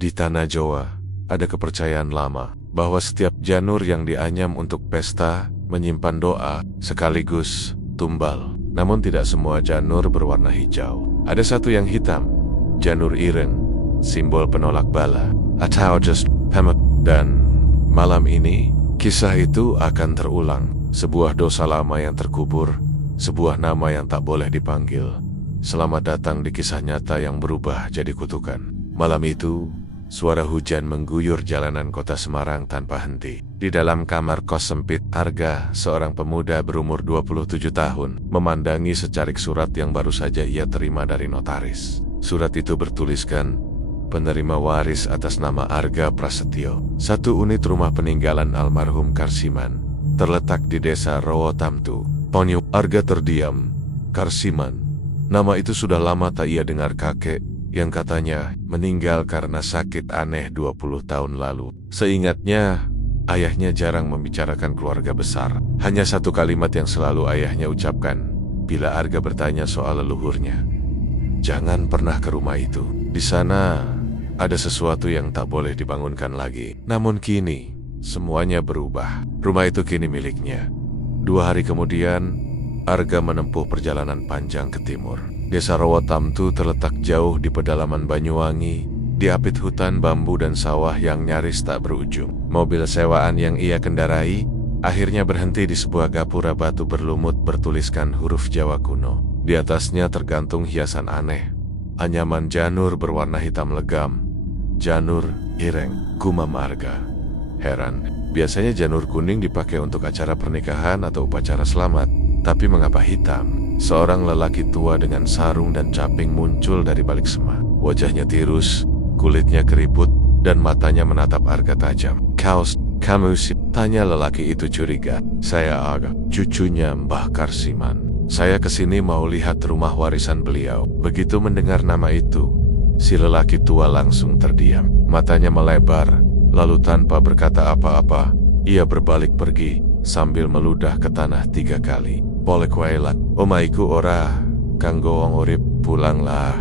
Di tanah Jawa, ada kepercayaan lama bahwa setiap janur yang dianyam untuk pesta menyimpan doa sekaligus tumbal. Namun tidak semua janur berwarna hijau. Ada satu yang hitam, janur ireng, simbol penolak bala, atau just pemet. Dan malam ini, kisah itu akan terulang. Sebuah dosa lama yang terkubur, sebuah nama yang tak boleh dipanggil. Selamat datang di kisah nyata yang berubah jadi kutukan. Malam itu, suara hujan mengguyur jalanan kota Semarang tanpa henti. Di dalam kamar kos sempit, Arga, seorang pemuda berumur 27 tahun, memandangi secarik surat yang baru saja ia terima dari notaris. Surat itu bertuliskan, penerima waris atas nama Arga Prasetyo. Satu unit rumah peninggalan almarhum Karsiman, terletak di desa Rowotamtu, Ponyo. Arga terdiam. Karsiman. Nama itu sudah lama tak ia dengar kakek, yang katanya meninggal karena sakit aneh 20 tahun lalu. Seingatnya, ayahnya jarang membicarakan keluarga besar. Hanya satu kalimat yang selalu ayahnya ucapkan bila Arga bertanya soal leluhurnya. Jangan pernah ke rumah itu. Di sana ada sesuatu yang tak boleh dibangunkan lagi. Namun kini, semuanya berubah. Rumah itu kini miliknya. 2 hari kemudian, Arga menempuh perjalanan panjang ke timur. Desa Rowotamtu terletak jauh di pedalaman Banyuwangi, diapit hutan bambu dan sawah yang nyaris tak berujung. Mobil sewaan yang ia kendarai akhirnya berhenti di sebuah gapura batu berlumut bertuliskan huruf Jawa kuno. Di atasnya tergantung hiasan aneh, anyaman janur berwarna hitam legam. Janur ireng, gumam Arga. Heran, biasanya janur kuning dipakai untuk acara pernikahan atau upacara selamat, tapi mengapa hitam? Seorang lelaki tua dengan sarung dan caping muncul dari balik semak. Wajahnya tirus, kulitnya keriput, dan matanya menatap Arga tajam. Kamu sih? Tanya lelaki itu curiga. Saya Arga, cucunya Mbah Karsiman. Saya kesini mau lihat rumah warisan beliau. Begitu mendengar nama itu, si lelaki tua langsung terdiam. Matanya melebar, lalu tanpa berkata apa-apa, ia berbalik pergi sambil meludah ke tanah 3 kali. Polek wailat, omaiku ora, kanggo wong urip, pulanglah.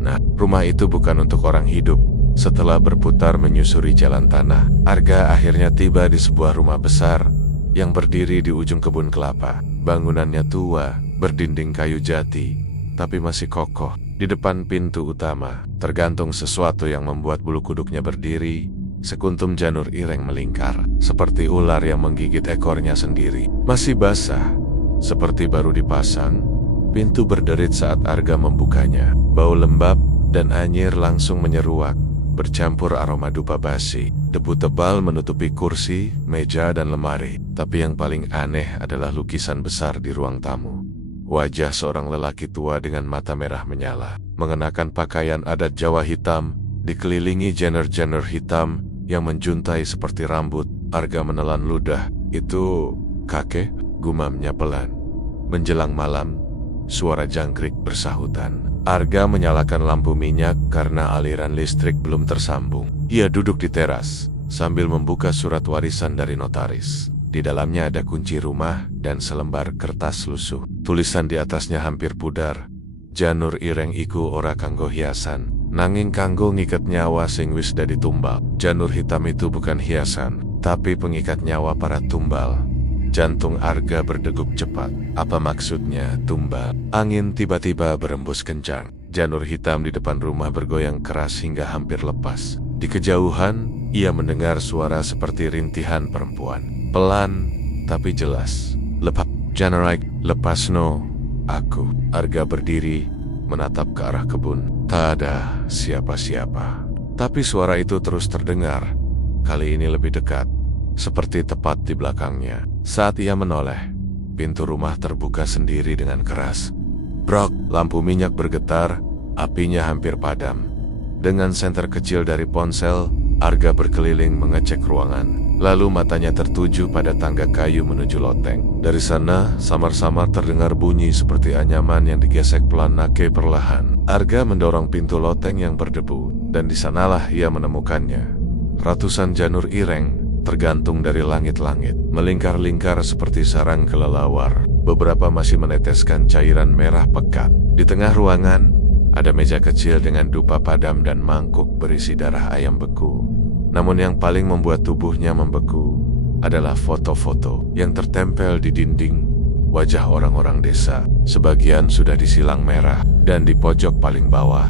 Nah, rumah itu bukan untuk orang hidup. Setelah berputar menyusuri jalan tanah, Arga akhirnya tiba di sebuah rumah besar yang berdiri di ujung kebun kelapa. Bangunannya tua, berdinding kayu jati, tapi masih kokoh. Di depan pintu utama, tergantung sesuatu yang membuat bulu kuduknya berdiri. Sekuntum janur ireng melingkar, seperti ular yang menggigit ekornya sendiri. Masih basah, seperti baru dipasang. Pintu berderit saat Arga membukanya. Bau lembab dan anyir langsung menyeruak, bercampur aroma dupa basi. Debu tebal menutupi kursi, meja, dan lemari. Tapi yang paling aneh adalah lukisan besar di ruang tamu. Wajah seorang lelaki tua dengan mata merah menyala, mengenakan pakaian adat Jawa hitam, dikelilingi janur-janur hitam yang menjuntai seperti rambut. Arga menelan ludah. Itu kakek, gumamnya pelan. Menjelang malam, suara jangkrik bersahutan. Arga menyalakan lampu minyak karena aliran listrik belum tersambung. Ia duduk di teras sambil membuka surat warisan dari notaris. Di dalamnya ada kunci rumah dan selembar kertas lusuh. Tulisan di atasnya hampir pudar. Janur ireng iku ora kanggo hiasan, nanging kanggo ngiket nyawa sing wis dadi tumbal. Janur hitam itu bukan hiasan, tapi pengikat nyawa para tumbal. Jantung Arga berdegup cepat. Apa maksudnya tumbal? Angin tiba-tiba berembus kencang. Janur hitam di depan rumah bergoyang keras hingga hampir lepas. Di kejauhan, ia mendengar suara seperti rintihan perempuan. Pelan, tapi jelas. Lepas, Janarik, lepasno aku. Arga berdiri, menatap ke arah kebun. Tak ada siapa-siapa. Tapi suara itu terus terdengar. Kali ini lebih dekat, seperti tepat di belakangnya. Saat ia menoleh, pintu rumah terbuka sendiri dengan keras. Brok, lampu minyak bergetar, apinya hampir padam. Dengan senter kecil dari ponsel, Arga berkeliling mengecek ruangan. Lalu matanya tertuju pada tangga kayu menuju loteng. Dari sana, samar-samar terdengar bunyi seperti anyaman yang digesek pelan nake perlahan. Arga mendorong pintu loteng yang berdebu, dan di sanalah ia menemukannya. Ratusan janur ireng tergantung dari langit-langit, melingkar-lingkar seperti sarang kelelawar. Beberapa masih meneteskan cairan merah pekat. Di tengah ruangan, Ada meja kecil dengan dupa padam dan mangkuk berisi darah ayam beku. Namun yang paling membuat tubuhnya membeku adalah foto-foto yang tertempel di dinding wajah orang-orang desa. Sebagian sudah disilang merah, dan di pojok paling bawah,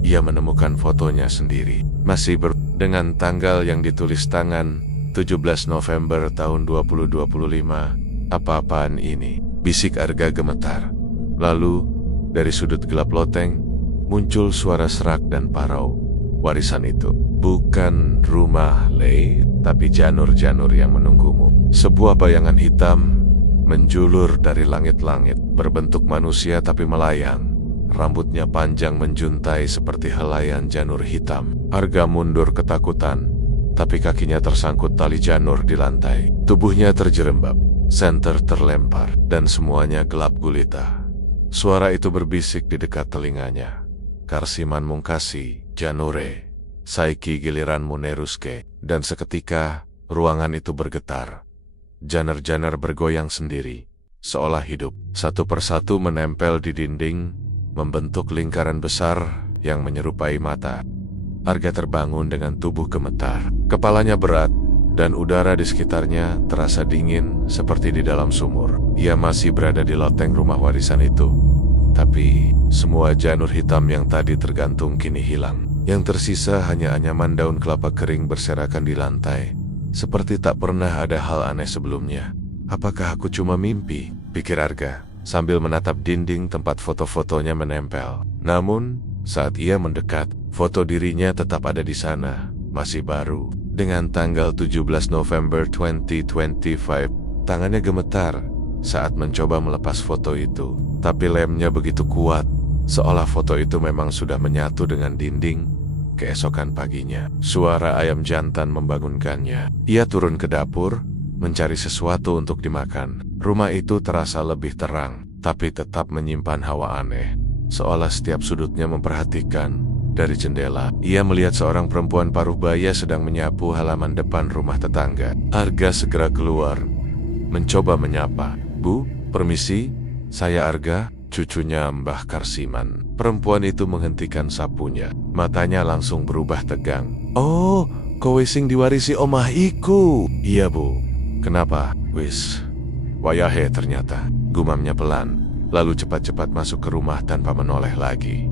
ia menemukan fotonya sendiri. Masih dengan tanggal yang ditulis tangan, 17 November tahun 2025. Apa-apaan ini? Bisik Arga gemetar. Lalu, dari sudut gelap loteng, muncul suara serak dan parau. Warisan itu bukan rumah Lei, tapi janur-janur yang menunggumu. Sebuah bayangan hitam menjulur dari langit-langit, berbentuk manusia tapi melayang. Rambutnya panjang menjuntai seperti helaian janur hitam. Arga mundur ketakutan, tapi kakinya tersangkut tali janur di lantai. Tubuhnya terjerembab, senter terlempar, dan semuanya gelap gulita. Suara itu berbisik di dekat telinganya. Karsiman mungkasi, Janure, saiki giliranmu neruske. Dan seketika, ruangan itu bergetar. Janar-janar bergoyang sendiri, seolah hidup. Satu persatu menempel di dinding, membentuk lingkaran besar yang menyerupai mata. Arga terbangun dengan tubuh gemetar. Kepalanya berat, dan udara di sekitarnya terasa dingin seperti di dalam sumur. Ia masih berada di loteng rumah warisan itu. Tapi, semua janur hitam yang tadi tergantung kini hilang. Yang tersisa hanya anyaman daun kelapa kering berserakan di lantai. Seperti tak pernah ada hal aneh sebelumnya. Apakah aku cuma mimpi? Pikir Arga, sambil menatap dinding tempat foto-fotonya menempel. Namun, saat ia mendekat, foto dirinya tetap ada di sana, masih baru. Dengan tanggal 17 November 2025, tangannya gemetar saat mencoba melepas foto itu. Tapi lemnya begitu kuat, seolah foto itu memang sudah menyatu dengan dinding. Keesokan paginya, suara ayam jantan membangunkannya. Ia turun ke dapur, mencari sesuatu untuk dimakan. Rumah itu terasa lebih terang, tapi tetap menyimpan hawa aneh. Seolah setiap sudutnya memperhatikan. Dari jendela, ia melihat seorang perempuan paruh baya sedang menyapu halaman depan rumah tetangga. Arga segera keluar, mencoba menyapa. Bu, permisi, saya Arga, cucunya Mbah Karsiman. Perempuan itu menghentikan sapunya, matanya langsung berubah tegang. Oh, kowe sing diwarisi omah iku. Iya bu. Kenapa? Wis, wayahe ternyata, gumamnya pelan, lalu cepat-cepat masuk ke rumah tanpa menoleh lagi.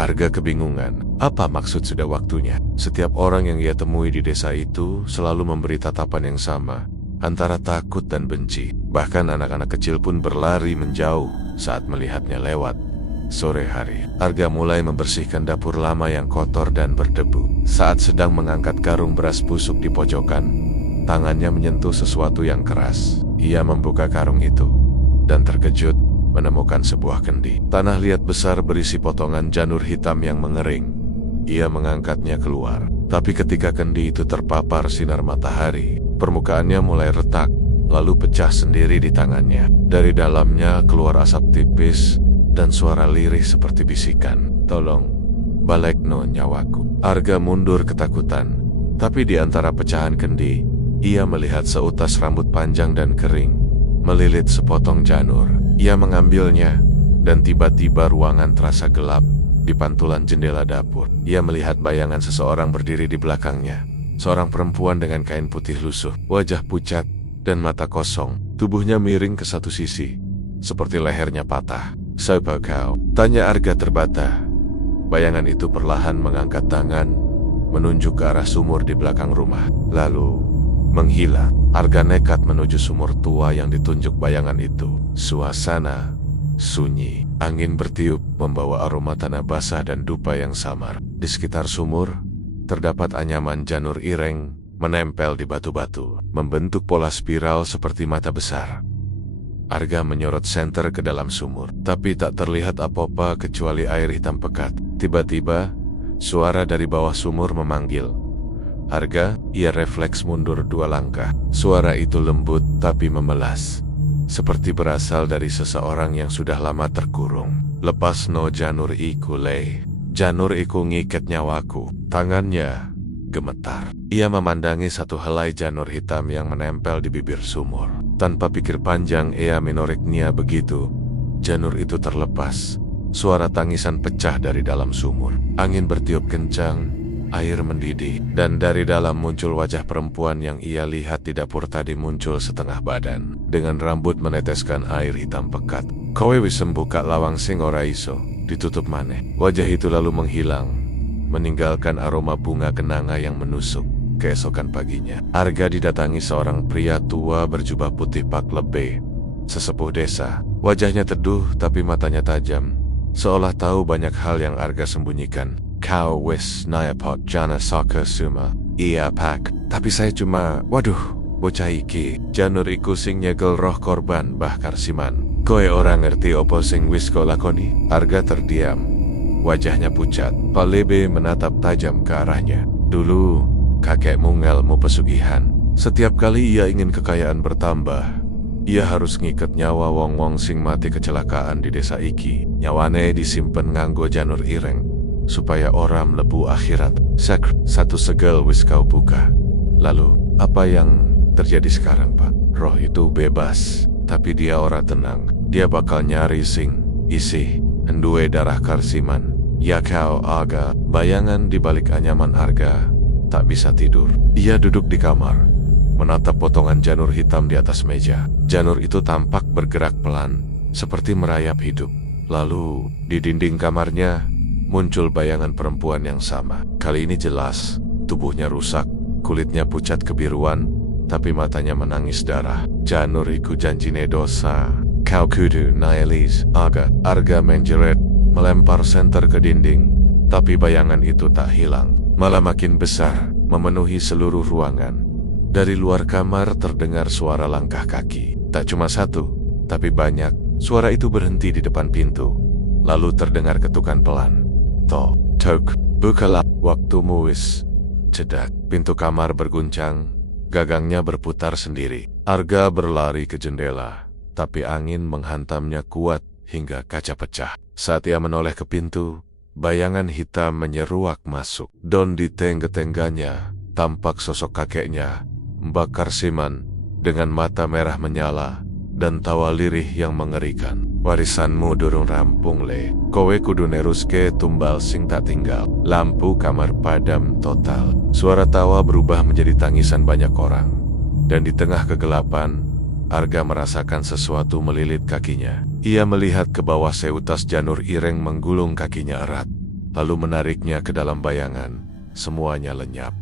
Arga kebingungan, apa maksud sudah waktunya? Setiap orang yang ia temui di desa itu selalu memberi tatapan yang sama, antara takut dan benci. Bahkan anak-anak kecil pun berlari menjauh saat melihatnya lewat. Sore hari, Arga mulai membersihkan dapur lama yang kotor dan berdebu. Saat sedang mengangkat karung beras busuk di pojokan, tangannya menyentuh sesuatu yang keras. Ia membuka karung itu, dan terkejut menemukan sebuah kendi. Tanah liat besar berisi potongan janur hitam yang mengering. Ia mengangkatnya keluar, tapi ketika kendi itu terpapar sinar matahari, permukaannya mulai retak, lalu pecah sendiri di tangannya. Dari dalamnya keluar asap tipis dan suara lirih seperti bisikan. Tolong, balekno nyawaku. Arga mundur ketakutan, tapi di antara pecahan kendi, ia melihat seutas rambut panjang dan kering melilit sepotong janur. Ia mengambilnya, dan tiba-tiba ruangan terasa gelap. Di pantulan jendela dapur, ia melihat bayangan seseorang berdiri di belakangnya. Seorang perempuan dengan kain putih lusuh, wajah pucat, dan mata kosong. Tubuhnya miring ke satu sisi, seperti lehernya patah. Siapa kau? Tanya Arga terbata. Bayangan itu perlahan mengangkat tangan, menunjuk ke arah sumur di belakang rumah, lalu menghilang. Arga nekat menuju sumur tua yang ditunjuk bayangan itu. Suasana sunyi. Angin bertiup membawa aroma tanah basah dan dupa yang samar. Di sekitar sumur, terdapat anyaman janur ireng menempel di batu-batu, membentuk pola spiral seperti mata besar. Arga menyorot senter ke dalam sumur, tapi tak terlihat apa-apa kecuali air hitam pekat. Tiba-tiba, suara dari bawah sumur memanggil. Arga, ia refleks mundur 2 langkah. Suara itu lembut tapi memelas, seperti berasal dari seseorang yang sudah lama terkurung. Lepas no janur iku Lei. Janur iku ngiket nyawaku. Tangannya gemetar. Ia memandangi satu helai janur hitam yang menempel di bibir sumur. Tanpa pikir panjang ia menoriknya begitu. Janur itu terlepas, Suara tangisan pecah dari dalam sumur. Angin bertiup kencang, air mendidih, dan dari dalam muncul wajah perempuan yang ia lihat di dapur tadi muncul setengah badan, dengan rambut meneteskan air hitam pekat. Kowe wis sembuh Kak Lawang sing ora iso ditutup maneh. Wajah itu lalu menghilang, meninggalkan aroma bunga kenanga yang menusuk. Keesokan paginya, Arga didatangi seorang pria tua berjubah putih Pak Lebe, sesepuh desa. Wajahnya teduh tapi matanya tajam, seolah tahu banyak hal yang Arga sembunyikan. Kau wis nayapot jana saka suma. Iya Pak, tapi saya cuma, waduh, bocah iki, janur iku sing nyegel roh korban Mbah Karsiman. Koe orang ngerti opo sing wis kau lakoni? Arga terdiam, wajahnya pucat. Pak Lebe menatap tajam ke arahnya. Dulu, kakekmu ngelmu pesugihan. Setiap kali ia ingin kekayaan bertambah, ia harus ngiket nyawa wong-wong sing mati kecelakaan di desa iki. Nyawane disimpen nganggo janur ireng, supaya orang mlebu akhirat. Satu segel wis kau buka. Lalu, apa yang terjadi sekarang Pak? Roh itu bebas, tapi dia ora tenang. Dia bakal nyari sing isi enduwe darah Karsiman. Ya kau Arga. Bayangan di balik anyaman Arga tak bisa tidur. Ia duduk di kamar, menatap potongan janur hitam di atas meja. Janur itu tampak bergerak pelan, seperti merayap hidup. Lalu, di dinding kamarnya, muncul bayangan perempuan yang sama. Kali ini jelas, tubuhnya rusak, kulitnya pucat kebiruan, tapi matanya menangis darah. Janur iku janjine dosa. Kau kudu naelis Arga. Arga menjerit, melempar senter ke dinding, tapi bayangan itu tak hilang, malah makin besar, memenuhi seluruh ruangan. Dari luar kamar terdengar suara langkah kaki. Tak cuma satu, tapi banyak. Suara itu berhenti di depan pintu. Lalu terdengar ketukan pelan. Tok, bukalah. Waktumu wis cedak. Pintu kamar berguncang, gagangnya berputar sendiri. Arga berlari ke jendela, tapi angin menghantamnya kuat hingga kaca pecah. Saat ia menoleh ke pintu, bayangan hitam menyeruak masuk. Don di tengga-tengganya tampak sosok kakeknya, Mbah Karsiman, dengan mata merah menyala dan tawa lirih yang mengerikan. Warisanmu durung rampung le. Kowe kudu neruske tumbal sing tak tinggal. Lampu kamar padam total. Suara tawa berubah menjadi tangisan banyak orang. Dan di tengah kegelapan, Arga merasakan sesuatu melilit kakinya. Ia melihat ke bawah seutas janur ireng menggulung kakinya erat, lalu menariknya ke dalam bayangan. Semuanya lenyap.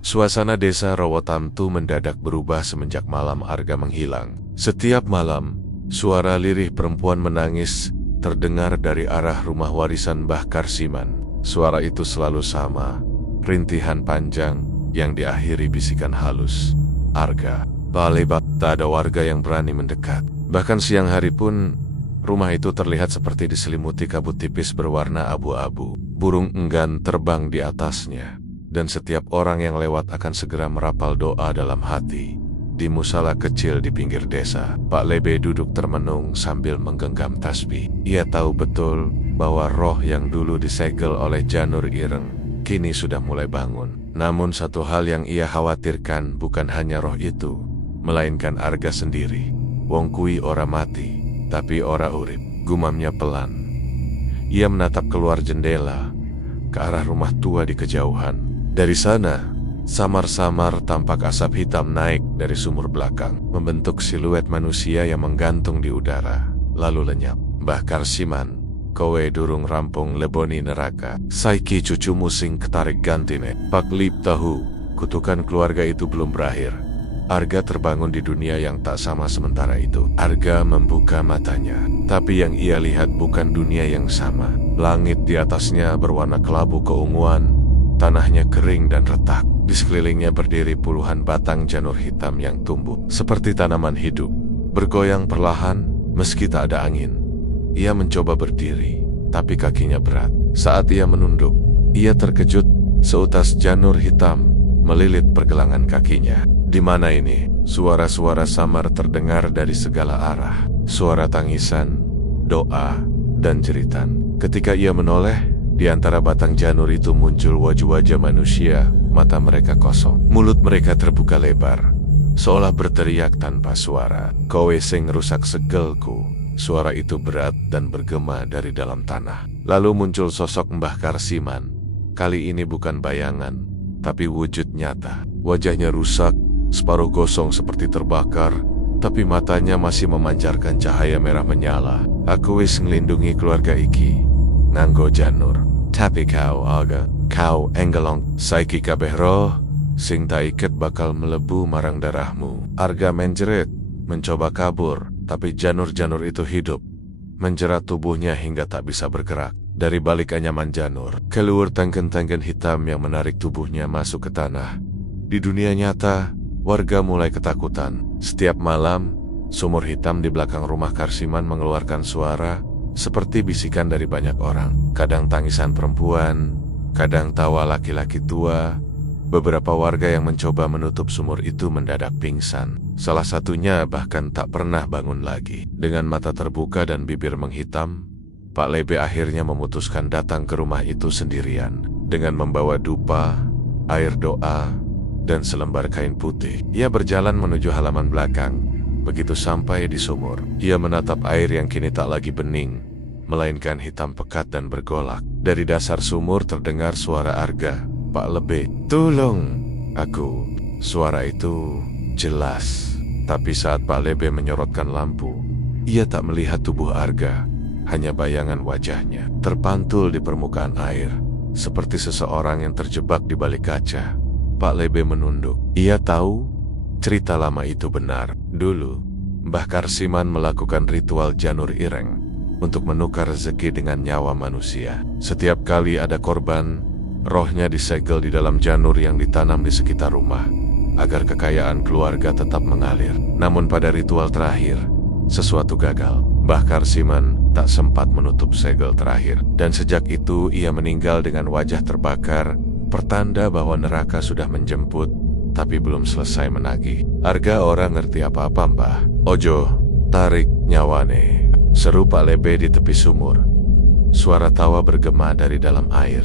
Suasana desa Rawotamtu mendadak berubah semenjak malam Arga menghilang. Setiap malam, suara lirih perempuan menangis terdengar dari arah rumah warisan Mbah Karsiman. Suara itu selalu sama, rintihan panjang yang diakhiri bisikan halus. Arga, balebak, tak ada warga yang berani mendekat. Bahkan siang hari pun, rumah itu terlihat seperti diselimuti kabut tipis berwarna abu-abu. Burung enggan terbang di atasnya, dan setiap orang yang lewat akan segera merapal doa dalam hati. Di musala kecil di pinggir desa, Pak Lebe duduk termenung sambil menggenggam tasbih. Ia tahu betul bahwa roh yang dulu disegel oleh janur ireng kini sudah mulai bangun. Namun satu hal yang ia khawatirkan bukan hanya roh itu, melainkan Arga sendiri. Wong kui ora mati, tapi ora urip, gumamnya pelan. Ia menatap keluar jendela, ke arah rumah tua di kejauhan. Dari sana, samar-samar tampak asap hitam naik dari sumur belakang, membentuk siluet manusia yang menggantung di udara, lalu lenyap. Mbah Karsiman, kowe durung rampung leboni neraka. Saiki cucumu sing ketarik gantine. Pak Lip tahu, kutukan keluarga itu belum berakhir. Arga terbangun di dunia yang tak sama sementara itu. Arga membuka matanya, tapi yang ia lihat bukan dunia yang sama. Langit di atasnya berwarna kelabu keunguan, tanahnya kering dan retak. Di sekelilingnya berdiri puluhan batang janur hitam yang tumbuh seperti tanaman hidup, bergoyang perlahan meski tak ada angin. Ia mencoba berdiri, tapi kakinya berat. Saat ia menunduk, ia terkejut. Seutas janur hitam melilit pergelangan kakinya. Di mana ini? Suara-suara samar terdengar dari segala arah. Suara tangisan, doa, dan jeritan. Ketika ia menoleh, di antara batang janur itu muncul wajah-wajah manusia. Mata mereka kosong, mulut mereka terbuka lebar, seolah berteriak tanpa suara. Kowe sing rusak segelku, Suara itu berat dan bergema dari dalam tanah. Lalu muncul sosok Mbah Karsiman. Kali ini bukan bayangan, tapi wujud nyata. Wajahnya rusak, separuh gosong seperti terbakar, tapi matanya masih memancarkan cahaya merah menyala. Aku wis ngelindungi keluarga iki nganggo janur. Tapi kau aga, kau enggelong. Saiki kabeh roh sing tak iket bakal melebu marang darahmu. Arga menjerit, mencoba kabur, tapi janur-janur itu hidup, menjerat tubuhnya hingga tak bisa bergerak. Dari balik anyaman janur, keluar tanggen-tanggen hitam yang menarik tubuhnya masuk ke tanah. Di dunia nyata, warga mulai ketakutan. Setiap malam, sumur hitam di belakang rumah Karsiman mengeluarkan suara seperti bisikan dari banyak orang. Kadang tangisan perempuan, kadang tawa laki-laki tua. Beberapa warga yang mencoba menutup sumur itu mendadak pingsan. Salah satunya bahkan tak pernah bangun lagi. Dengan mata terbuka dan bibir menghitam, Pak Lebe akhirnya memutuskan datang ke rumah itu sendirian. Dengan membawa dupa, air doa, dan selembar kain putih. Ia berjalan menuju halaman belakang. Begitu sampai di sumur, ia menatap air yang kini tak lagi bening, melainkan hitam pekat dan bergolak. Dari dasar sumur terdengar suara Arga. Pak Lebe, tolong aku. Suara itu jelas. Tapi saat Pak Lebe menyorotkan lampu, ia tak melihat tubuh Arga. Hanya bayangan wajahnya terpantul di permukaan air, seperti seseorang yang terjebak di balik kaca. Pak Lebe menunduk. Ia tahu cerita lama itu benar. Dulu, Mbah Karsiman melakukan ritual janur ireng untuk menukar rezeki dengan nyawa manusia. Setiap kali ada korban, rohnya disegel di dalam janur yang ditanam di sekitar rumah, agar kekayaan keluarga tetap mengalir. Namun pada ritual terakhir, sesuatu gagal. Mbah Karsiman tak sempat menutup segel terakhir, dan sejak itu ia meninggal dengan wajah terbakar, pertanda bahwa neraka sudah menjemput, tapi belum selesai menagih. Arga orang ngerti apa-apa, Mbah. Ojo, tarik nyawane, seru Pak Lebe di tepi sumur. Suara tawa bergema dari dalam air.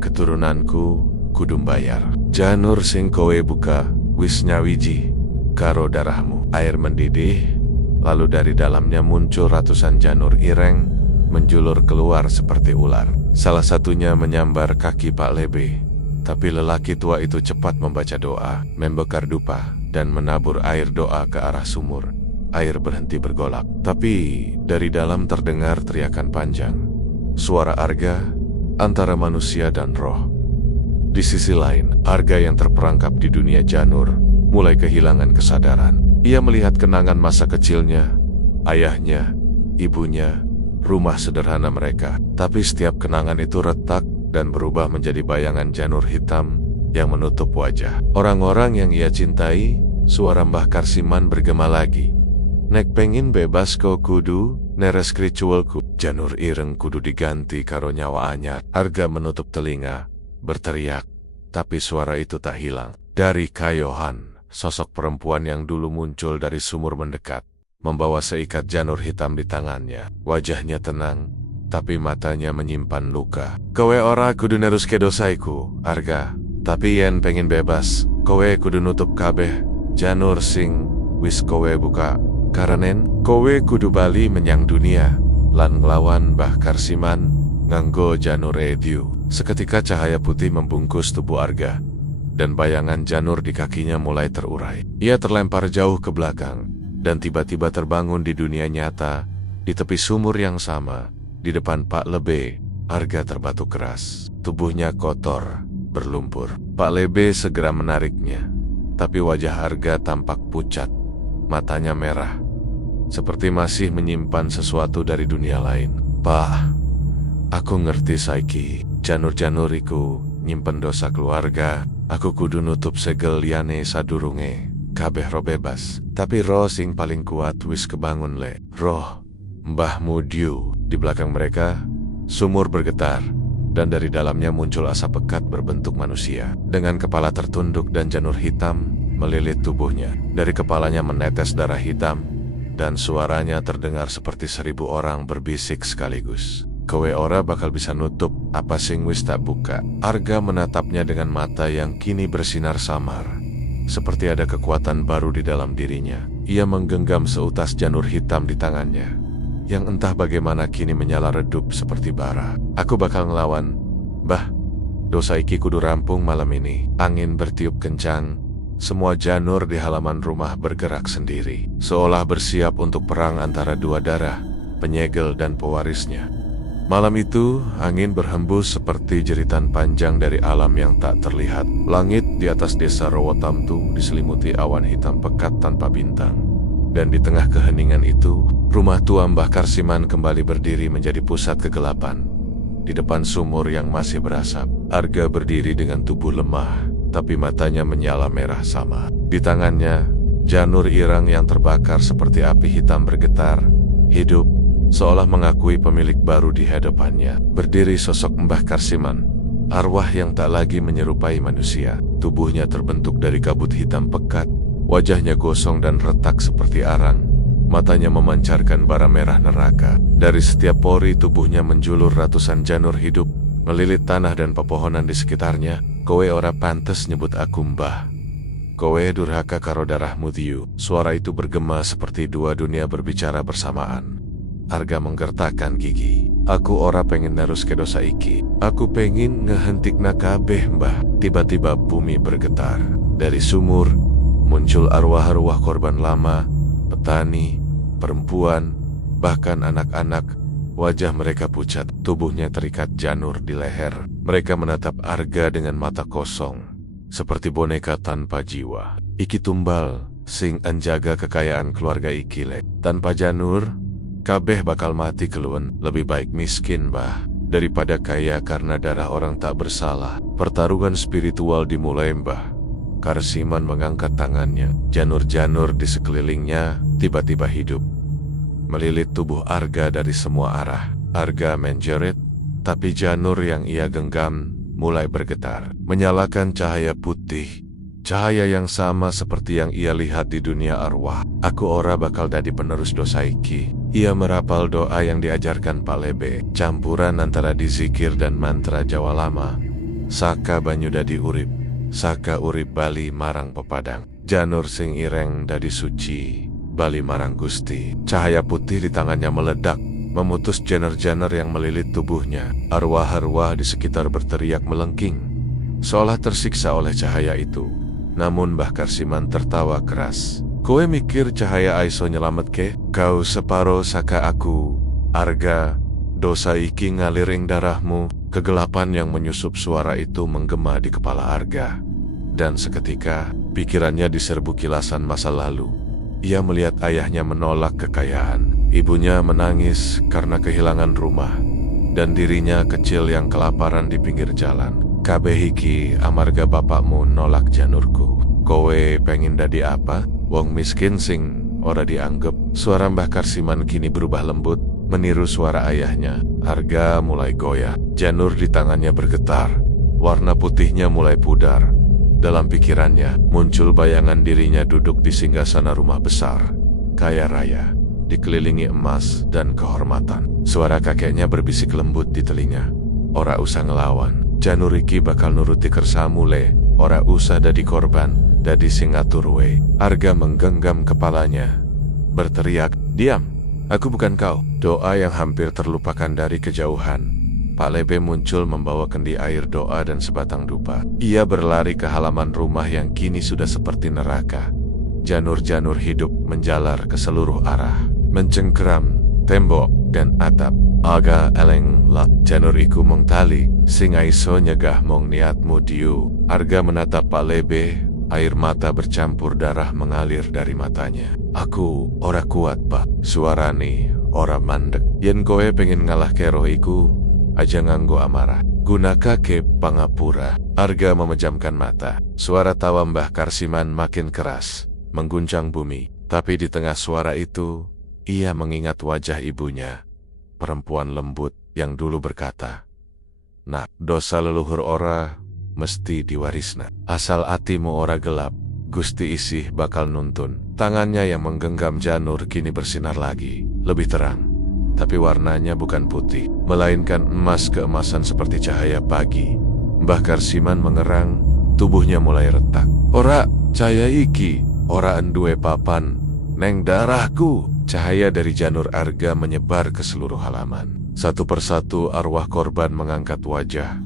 Keturunanku kudu mbayar. Janur sing kowe buka wis nyawiji karo darahmu. Air mendidih, lalu dari dalamnya muncul ratusan janur ireng menjulur keluar seperti ular. Salah satunya menyambar kaki Pak Lebe, tapi lelaki tua itu cepat membaca doa, membakar dupa, dan menabur air doa ke arah sumur. Air berhenti bergolak, tapi dari dalam terdengar teriakan panjang. Suara Arga antara manusia dan roh. Di sisi lain, Arga yang terperangkap di dunia janur mulai kehilangan kesadaran. Ia melihat kenangan masa kecilnya, ayahnya, ibunya, rumah sederhana mereka. Tapi setiap kenangan itu retak dan berubah menjadi bayangan janur hitam yang menutup wajah. Orang-orang yang ia cintai, suara Mbah Karsiman bergema lagi. Nek pengin bebas kau kudu neres ritualku. Janur ireng kudu diganti karo nyawa anyar. Arga menutup telinga, berteriak, tapi suara itu tak hilang. Dari kayohan, sosok perempuan yang dulu muncul dari sumur mendekat, membawa seikat janur hitam di tangannya. Wajahnya tenang, tapi matanya menyimpan luka. Kowe ora kudu neruske dosaiku, Arga. Tapi yen pengen bebas, kowe kudu nutup kabeh janur sing wis kowe buka. Karanen, kowe kudu bali menyang dunia lan nglawan Mbah Karsiman nganggo janur ediu. Seketika cahaya putih membungkus tubuh Arga, dan bayangan janur di kakinya mulai terurai. Ia terlempar jauh ke belakang, dan tiba-tiba terbangun di dunia nyata, di tepi sumur yang sama, di depan Pak Lebe. Arga terbatuk keras, tubuhnya kotor, berlumpur. Pak Lebe segera menariknya, tapi wajah Arga tampak pucat, matanya merah, seperti masih menyimpan sesuatu dari dunia lain. Pak, aku ngerti saiki, janur-janur iku nyimpen dosa keluarga. Aku kudu nutup segel liyane sadurunge kabeh roh bebas. Tapi roh sing paling kuat wis kebangun le. Roh Mbah Mudiu. Di belakang mereka, sumur bergetar, dan dari dalamnya muncul asap pekat berbentuk manusia. Dengan kepala tertunduk dan janur hitam melilit tubuhnya. Dari kepalanya menetes darah hitam, dan suaranya terdengar seperti 1000 orang berbisik sekaligus. Kowe ora bakal bisa nutup apa sing wis tak buka. Arga menatapnya dengan mata yang kini bersinar samar, seperti ada kekuatan baru di dalam dirinya. Ia menggenggam seutas janur hitam di tangannya. yang entah bagaimana kini menyala redup seperti bara. Aku bakal ngelawan, Mbah. Dosa iki kudu rampung malam ini. Angin bertiup kencang. Semua janur di halaman rumah bergerak sendiri, seolah bersiap untuk perang antara dua darah, penyegel dan pewarisnya. Malam itu, angin berhembus seperti jeritan panjang dari alam yang tak terlihat. Langit di atas desa Rowotamtu diselimuti awan hitam pekat tanpa bintang. Dan di tengah keheningan itu, rumah tua Mbah Karsiman kembali berdiri menjadi pusat kegelapan. Di depan sumur yang masih berasap, Arga berdiri dengan tubuh lemah, tapi matanya menyala merah sama. Di tangannya, janur irang yang terbakar seperti api hitam bergetar, hidup, seolah mengakui pemilik baru di hadapannya. Berdiri sosok Mbah Karsiman, arwah yang tak lagi menyerupai manusia. Tubuhnya terbentuk dari kabut hitam pekat, wajahnya gosong dan retak seperti arang. Matanya memancarkan bara merah neraka. Dari setiap pori tubuhnya menjulur ratusan janur hidup, melilit tanah dan pepohonan di sekitarnya. Kowe ora pantes nyebut aku Mbah. Kowe durhaka karo darahmu tiu. Suara itu bergema seperti dua dunia berbicara bersamaan. Arga menggertakkan gigi. Aku ora pengen naruske dosa iki. Aku pengen ngehentikna kabeh, Mbah. Tiba-tiba bumi bergetar. Dari sumur muncul arwah-arwah korban lama, petani, perempuan, bahkan anak-anak. Wajah mereka pucat, tubuhnya terikat janur di leher. Mereka menatap Arga dengan mata kosong, seperti boneka tanpa jiwa. Iki tumbal, sing anjaga kekayaan keluarga iki lek. Tanpa janur, kabeh bakal mati keluwen. Lebih baik miskin, Mbah, daripada kaya karena darah orang tak bersalah. Pertarungan spiritual dimulai, Mbah. Karsiman mengangkat tangannya. Janur-janur di sekelilingnya tiba-tiba hidup, melilit tubuh Arga dari semua arah. Arga menjerit, tapi janur yang ia genggam mulai bergetar, menyalakan cahaya putih. Cahaya yang sama seperti yang ia lihat di dunia arwah. Aku ora bakal dadi penerus dosa iki. Ia merapal doa yang diajarkan Pak Lebe, campuran antara dizikir dan mantra Jawa lama. Saka banyu dadi urip, saka urip bali marang pepadang. Janur sing ireng dadi suci, bali marang Gusti. Cahaya putih di tangannya meledak, memutus janur-janur yang melilit tubuhnya. Arwah-arwah di sekitar berteriak melengking, seolah tersiksa oleh cahaya itu. Namun Mbah Karsiman tertawa keras. Kowe mikir cahaya aiso nyelametke? Kau separo saka aku, Arga. Dosa iki ngalir ing darahmu. Kegelapan yang menyusup suara itu menggema di kepala Arga. Dan seketika, pikirannya diserbu kilasan masa lalu. Ia melihat ayahnya menolak kekayaan, ibunya menangis karena kehilangan rumah, dan dirinya kecil yang kelaparan di pinggir jalan. Kabeh iki amarga bapakmu nolak janurku. Kowe pengen dadi apa? Wong miskin sing ora dianggep. Suara Mbah Karsiman kini berubah lembut, meniru suara ayahnya. Arga mulai goyah, janur di tangannya bergetar, warna putihnya mulai pudar. Dalam pikirannya muncul bayangan dirinya duduk di singgasana rumah besar, kaya raya, dikelilingi emas dan kehormatan. Suara kakeknya berbisik lembut di telinga, ora usah ngelawan, janur iki bakal nuruti kersamu le, ora usah dadi korban, dadi sing ngatur we. Arga menggenggam kepalanya, berteriak, diam, aku bukan kau. Doa yang hampir terlupakan dari kejauhan. Pak Lebe muncul membawa kendi air doa dan sebatang dupa. Ia berlari ke halaman rumah yang kini sudah seperti neraka. Janur-janur hidup menjalar ke seluruh arah, mencengkeram tembok dan atap. Aga eleng lak janur iku mong tali, sing aiso nyegah mong niatmu diu. Arga menatap Pak Lebe, air mata bercampur darah mengalir dari matanya. Aku ora kuat, Pak. Suarane ora mandek. Yen kowe pengen ngalah roh iku, aja nganggo amarah, gunakake pangapura. Arga memejamkan mata. Suara tawa Mbah Karsiman makin keras, mengguncang bumi. Tapi di tengah suara itu, ia mengingat wajah ibunya, perempuan lembut yang dulu berkata, "Nak, dosa leluhur ora mesti diwarisna. Asal atimu ora gelap, Gusti Isih bakal nuntun." Tangannya yang menggenggam janur kini bersinar lagi, lebih terang. Tapi warnanya bukan putih, melainkan emas keemasan seperti cahaya pagi. Mbah Karsiman mengerang, tubuhnya mulai retak. Ora, cahaya iki, ora enduwe papan, neng darahku. Cahaya dari janur Arga menyebar ke seluruh halaman. Satu persatu arwah korban mengangkat wajah,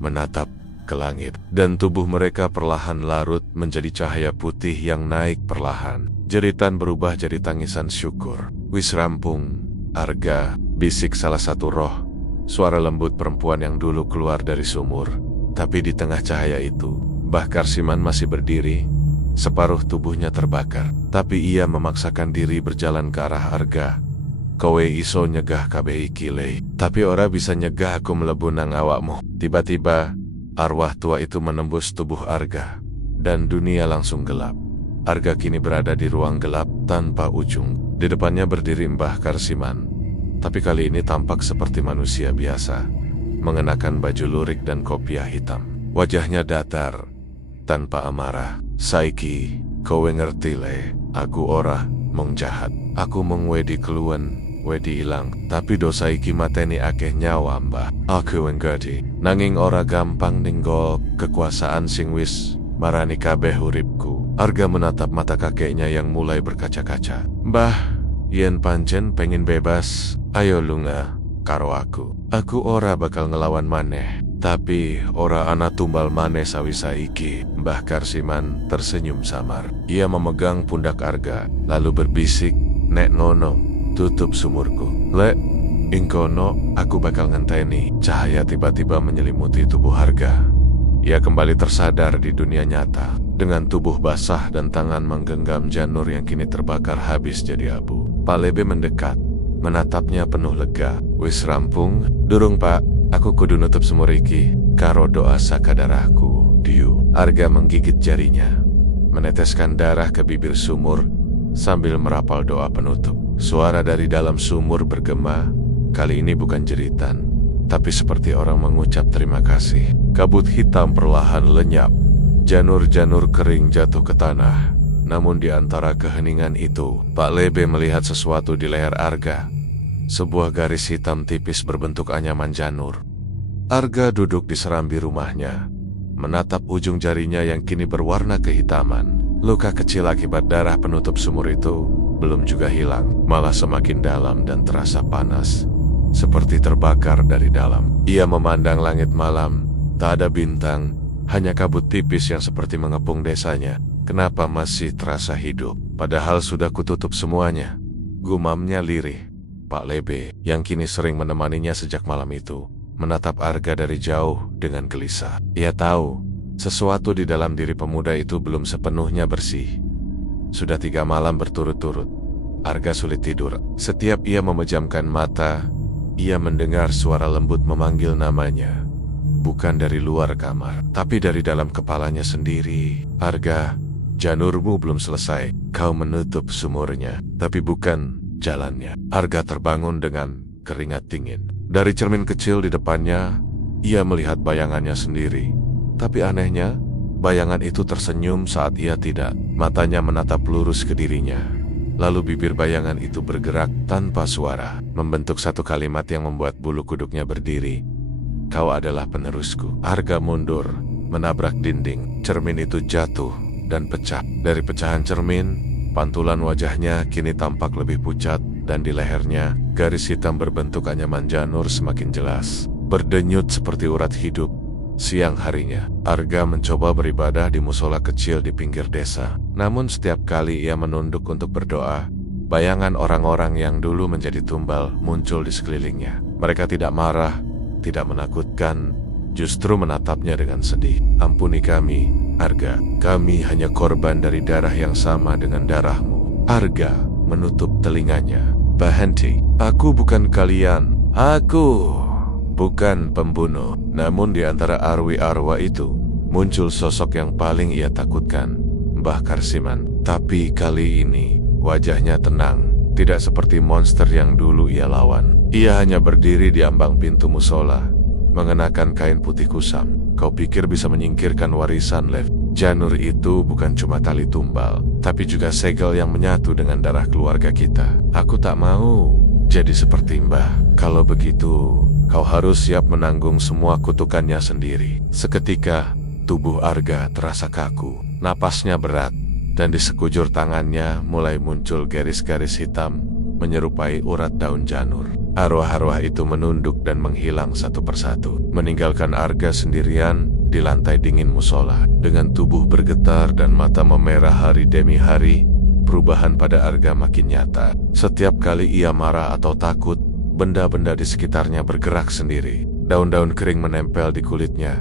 menatap ke langit, dan tubuh mereka perlahan larut menjadi cahaya putih yang naik perlahan. Jeritan berubah jadi tangisan syukur. Wis rampung, Arga, bisik salah satu roh. Suara lembut perempuan yang dulu keluar dari sumur. Tapi di tengah cahaya itu, Mbah Karsiman masih berdiri. Separuh tubuhnya terbakar, tapi ia memaksakan diri berjalan ke arah Arga. Kowe iso nyegah kabeh iki le, tapi ora bisa nyegah aku mlebu nang awakmu. Tiba-tiba, arwah tua itu menembus tubuh Arga, dan dunia langsung gelap. Arga kini berada di ruang gelap tanpa ujung. Di depannya berdiri Mbah Karsiman, tapi kali ini tampak seperti manusia biasa, mengenakan baju lurik dan kopiah hitam. Wajahnya datar, tanpa amarah. Saiki, kowe ngerti le, aku ora mung jahat. Aku mung wedi keluwen, wedi ilang, tapi dosa iki mateni akeh nyawa mbah. Aku ngerti, nanging ora gampang ninggal kekuasaan sing wis marani kabeh uripku. Arga menatap mata kakeknya yang mulai berkaca-kaca. Mbah, yen pancen pengen bebas, ayo lunga karo aku. Aku ora bakal ngelawan maneh, tapi ora ana tumbal maneh sawisa iki. Mbah Karsiman tersenyum samar. Ia memegang pundak Arga, lalu berbisik, nek ngono, tutup sumurku. Lek, ingkono, aku bakal ngenteni. Cahaya tiba-tiba menyelimuti tubuh Arga. Ia kembali tersadar di dunia nyata, dengan tubuh basah dan tangan menggenggam janur yang kini terbakar habis jadi abu. Pak Lebe mendekat, menatapnya penuh lega. Wis rampung, durung pak, aku kudu nutup sumur iki karo doa sakadarahku. Diu. Arga menggigit jarinya, meneteskan darah ke bibir sumur sambil merapal doa penutup. Suara dari dalam sumur bergema, kali ini bukan jeritan, tapi seperti orang mengucap terima kasih. Kabut hitam perlahan lenyap, janur-janur kering jatuh ke tanah. Namun di antara keheningan itu, Pak Lebe melihat sesuatu di leher Arga. Sebuah garis hitam tipis berbentuk anyaman janur. Arga duduk di serambi rumahnya, menatap ujung jarinya yang kini berwarna kehitaman. Luka kecil akibat darah penutup sumur itu belum juga hilang, malah semakin dalam dan terasa panas, seperti terbakar dari dalam. Ia memandang langit malam, tak ada bintang, hanya kabut tipis yang seperti mengepung desanya. Kenapa masih terasa hidup, padahal sudah kututup semuanya? Gumamnya lirih. Pak Lebe, yang kini sering menemaninya sejak malam itu, menatap Arga dari jauh dengan gelisah. Ia tahu, sesuatu di dalam diri pemuda itu belum sepenuhnya bersih. Sudah 3 malam berturut-turut, Arga sulit tidur. Setiap ia memejamkan mata, ia mendengar suara lembut memanggil namanya. Bukan dari luar kamar, tapi dari dalam kepalanya sendiri. Arga, janurmu belum selesai. Kau menutup sumurnya, tapi bukan jalannya. Arga terbangun dengan keringat dingin. Dari cermin kecil di depannya, ia melihat bayangannya sendiri. Tapi anehnya, bayangan itu tersenyum saat ia tidak. Matanya menatap lurus ke dirinya. Lalu bibir bayangan itu bergerak tanpa suara, membentuk satu kalimat yang membuat bulu kuduknya berdiri. Kau adalah penerusku. Arga mundur, menabrak dinding. Cermin itu jatuh dan pecah. Dari pecahan cermin, pantulan wajahnya kini tampak lebih pucat, dan di lehernya, garis hitam berbentuk anyaman janur semakin jelas, berdenyut seperti urat hidup. Siang harinya, Arga mencoba beribadah di musola kecil di pinggir desa. Namun setiap kali ia menunduk untuk berdoa, bayangan orang-orang yang dulu menjadi tumbal muncul di sekelilingnya. Mereka tidak marah, tidak menakutkan, justru menatapnya dengan sedih. Ampuni kami, Arga. Kami hanya korban dari darah yang sama dengan darahmu. Arga menutup telinganya. Berhenti. Aku bukan kalian. Aku bukan pembunuh. Namun di antara arwah itu, muncul sosok yang paling ia takutkan, Mbah Karsiman. Tapi kali ini, wajahnya tenang, tidak seperti monster yang dulu ia lawan. Ia hanya berdiri di ambang pintu musola, mengenakan kain putih kusam. Kau pikir bisa menyingkirkan warisan, Lev? Janur itu bukan cuma tali tumbal, tapi juga segel yang menyatu dengan darah keluarga kita. Aku tak mau jadi seperti Mbah. Kalau begitu, kau harus siap menanggung semua kutukannya sendiri. Seketika, tubuh Arga terasa kaku, napasnya berat, dan di sekujur tangannya mulai muncul garis-garis hitam menyerupai urat daun janur. Arwah-arwah itu menunduk dan menghilang satu persatu, meninggalkan Arga sendirian di lantai dingin musola. Dengan tubuh bergetar dan mata memerah hari demi hari, perubahan pada Arga makin nyata. Setiap kali ia marah atau takut, benda-benda di sekitarnya bergerak sendiri. Daun-daun kering menempel di kulitnya,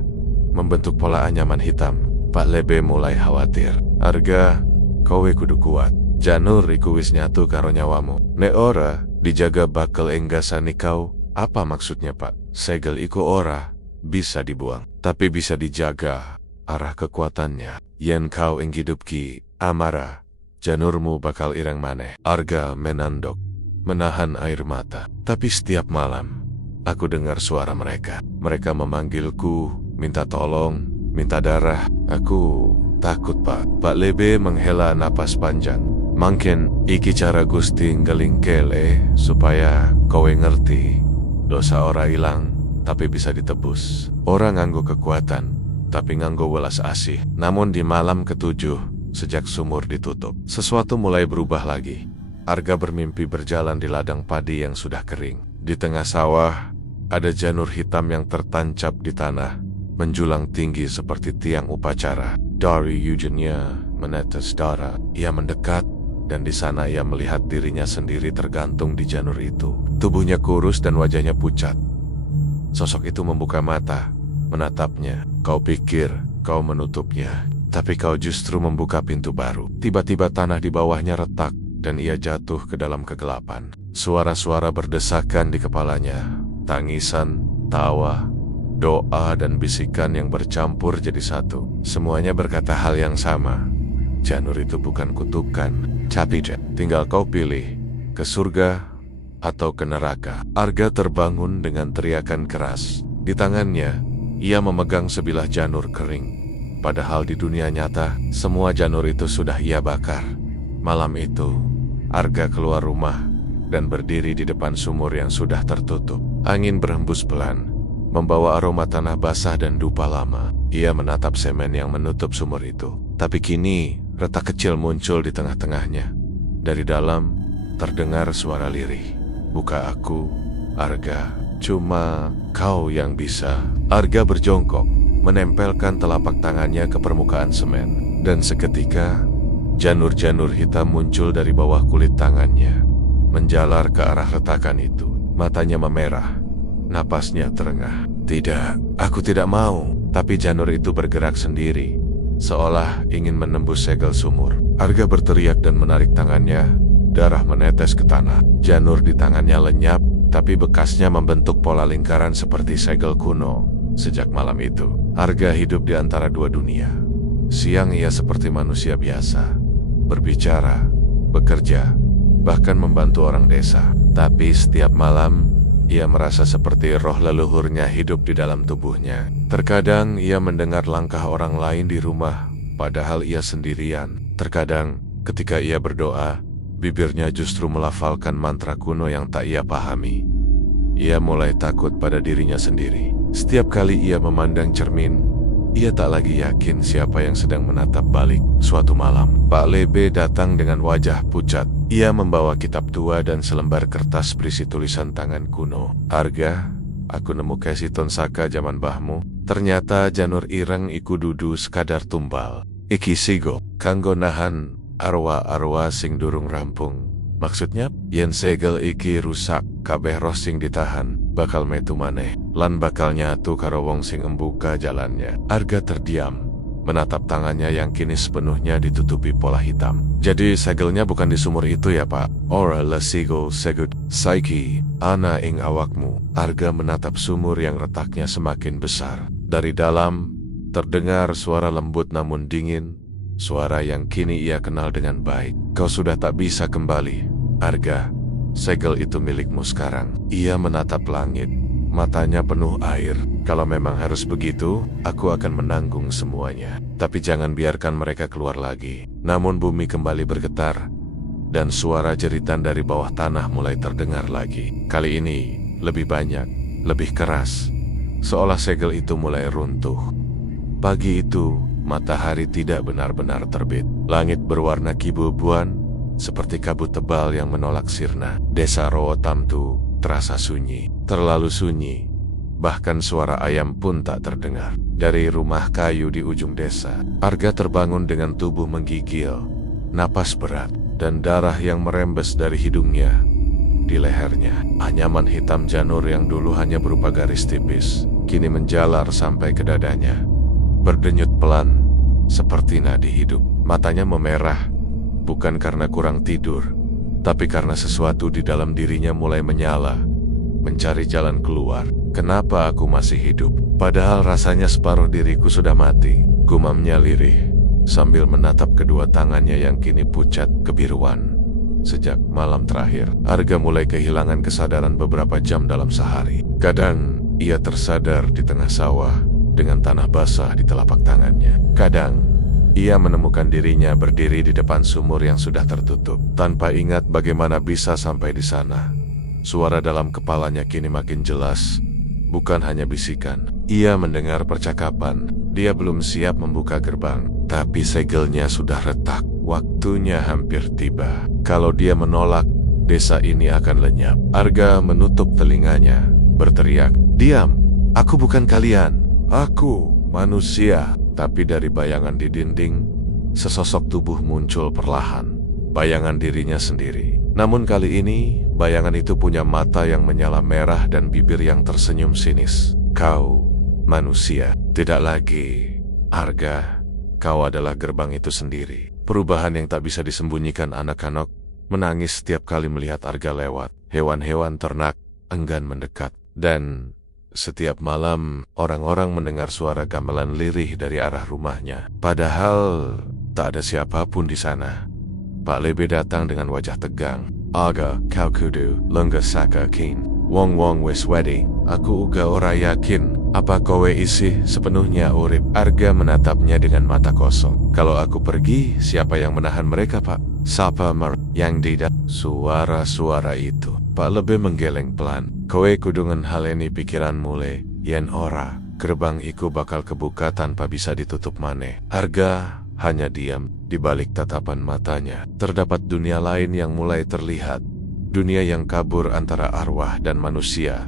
membentuk pola anyaman hitam. Pak Lebe mulai khawatir. Arga, kowe kudu kuat. Janur iku wis nyatu karo nyawamu. Nek ora dijaga bakal enggasani kau. Apa maksudnya, Pak? Segel iku ora bisa dibuang, tapi bisa dijaga arah kekuatannya. Yen kau ing hidupki amarah, janurmu bakal ireng maneh. Arga menandok, menahan air mata. Tapi setiap malam aku dengar suara mereka. Mereka memanggilku, minta tolong, minta darah. Aku takut, Pak. Pak Lebe menghela napas panjang. Mungkin iki cara Gusti ngelingkele supaya kowe ngerti. Dosa ora ilang, tapi bisa ditebus. Ora nganggo kekuatan, tapi nganggo welas asih. Namun di malam ketujuh, sejak sumur ditutup, sesuatu mulai berubah lagi. Arga bermimpi berjalan di ladang padi yang sudah kering. Di tengah sawah, ada janur hitam yang tertancap di tanah, menjulang tinggi seperti tiang upacara. Dari ujungnya menetes darah. Ia mendekat, dan di sana ia melihat dirinya sendiri tergantung di janur itu. Tubuhnya kurus dan wajahnya pucat. Sosok itu membuka mata, menatapnya. Kau pikir kau menutupnya, tapi kau justru membuka pintu baru. Tiba-tiba tanah di bawahnya retak, dan ia jatuh ke dalam kegelapan. Suara-suara berdesakan di kepalanya. Tangisan, tawa, doa, dan bisikan yang bercampur jadi satu. Semuanya berkata hal yang sama. Janur itu bukan kutukan, tapi tinggal kau pilih, ke surga atau ke neraka. Arga terbangun dengan teriakan keras. Di tangannya, ia memegang sebilah janur kering. Padahal di dunia nyata, semua janur itu sudah ia bakar. Malam itu, Arga keluar rumah dan berdiri di depan sumur yang sudah tertutup. Angin berhembus pelan, membawa aroma tanah basah dan dupa lama. Ia menatap semen yang menutup sumur itu. Tapi kini, retak kecil muncul di tengah-tengahnya. Dari dalam, terdengar suara lirih. Buka aku, Arga. Cuma kau yang bisa. Arga berjongkok, menempelkan telapak tangannya ke permukaan semen. Dan seketika, janur-janur hitam muncul dari bawah kulit tangannya, menjalar ke arah retakan itu. Matanya memerah, napasnya terengah. Tidak, aku tidak mau. Tapi janur itu bergerak sendiri, seolah ingin menembus segel sumur. Arga berteriak dan menarik tangannya. Darah menetes ke tanah. Janur di tangannya lenyap, tapi bekasnya membentuk pola lingkaran seperti segel kuno. Sejak malam itu, Arga hidup di antara dua dunia. Siang ia seperti manusia biasa, berbicara, bekerja, bahkan membantu orang desa. Tapi setiap malam, ia merasa seperti roh leluhurnya hidup di dalam tubuhnya. Terkadang ia mendengar langkah orang lain di rumah, padahal ia sendirian. Terkadang ketika ia berdoa, bibirnya justru melafalkan mantra kuno yang tak ia pahami. Ia mulai takut pada dirinya sendiri. Setiap kali ia memandang cermin, ia tak lagi yakin siapa yang sedang menatap balik. Suatu malam, Pak Lebe datang dengan wajah pucat. Ia membawa kitab tua dan selembar kertas berisi tulisan tangan kuno. Arga, aku nemu kesiton saka zaman bahmu. Ternyata janur ireng iku dudu sekadar tumbal. Iki sigo, kanggo nahan arwah-arwah sing durung rampung. Maksudnya, yen segel iki rusak, kabeh roh sing ditahan bakal metu maneh, lan bakal nyatu karo wong sing embuka jalannya. Arga terdiam, menatap tangannya yang kini sepenuhnya ditutupi pola hitam. Jadi segelnya bukan di sumur itu ya, Pak? Ora lesigo segut saiki ana ing awakmu. Arga menatap sumur yang retaknya semakin besar. Dari dalam terdengar suara lembut namun dingin, suara yang kini ia kenal dengan baik. Kau sudah tak bisa kembali, Arga. Segel itu milikmu sekarang. Ia menatap langit, matanya penuh air. Kalau memang harus begitu, aku akan menanggung semuanya. Tapi jangan biarkan mereka keluar lagi. Namun bumi kembali bergetar, dan suara jeritan dari bawah tanah mulai terdengar lagi. Kali ini, lebih banyak, lebih keras. Seolah segel itu mulai runtuh. Pagi itu, matahari tidak benar-benar terbit. Langit berwarna keibu-ibuan, seperti kabut tebal yang menolak sirna. Desa Rowotamtu terasa sunyi, terlalu sunyi. Bahkan suara ayam pun tak terdengar. Dari rumah kayu di ujung desa, Arga terbangun dengan tubuh menggigil, napas berat, dan darah yang merembes dari hidungnya. Di lehernya, anyaman hitam janur yang dulu hanya berupa garis tipis, kini menjalar sampai ke dadanya. Berdenyut pelan, seperti nadi hidup. Matanya memerah, bukan karena kurang tidur, tapi karena sesuatu di dalam dirinya mulai menyala, mencari jalan keluar. Kenapa aku masih hidup? Padahal rasanya separuh diriku sudah mati, gumamnya lirih, sambil menatap kedua tangannya yang kini pucat kebiruan. Sejak malam terakhir, Arga mulai kehilangan kesadaran beberapa jam dalam sehari. Kadang, ia tersadar di tengah sawah, dengan tanah basah di telapak tangannya. Kadang, ia menemukan dirinya berdiri di depan sumur yang sudah tertutup, tanpa ingat bagaimana bisa sampai di sana. Suara dalam kepalanya kini makin jelas, bukan hanya bisikan. Ia mendengar percakapan. Dia belum siap membuka gerbang, tapi segelnya sudah retak. Waktunya hampir tiba. Kalau dia menolak, desa ini akan lenyap. Arga menutup telinganya, berteriak, "Diam! Aku bukan kalian. Aku manusia." Tapi dari bayangan di dinding, sesosok tubuh muncul perlahan. Bayangan dirinya sendiri. Namun kali ini, bayangan itu punya mata yang menyala merah dan bibir yang tersenyum sinis. "Kau, manusia, tidak lagi. Arga, kau adalah gerbang itu sendiri." Perubahan yang tak bisa disembunyikan anak-anak menangis setiap kali melihat Arga lewat. Hewan-hewan ternak enggan mendekat. Dan setiap malam, orang-orang mendengar suara gamelan lirih dari arah rumahnya. Padahal, tak ada siapapun di sana. Pak Lebe datang dengan wajah tegang. "Arga, kau kudu, lengga saka kin. Wong wis wedi. Aku uga ora yakin, apa kowe isi sepenuhnya urip." Arga menatapnya dengan mata kosong. "Kalau aku pergi, siapa yang menahan mereka, Pak? Sapa yang tidak?" Suara-suara itu. Pak Lebe menggeleng pelan. "Kowe kudungan hal ini pikiran mule, yen ora, gerbang iku bakal kebuka tanpa bisa ditutup maneh." Arga hanya diam. Di balik tatapan matanya, terdapat dunia lain yang mulai terlihat. Dunia yang kabur antara arwah dan manusia.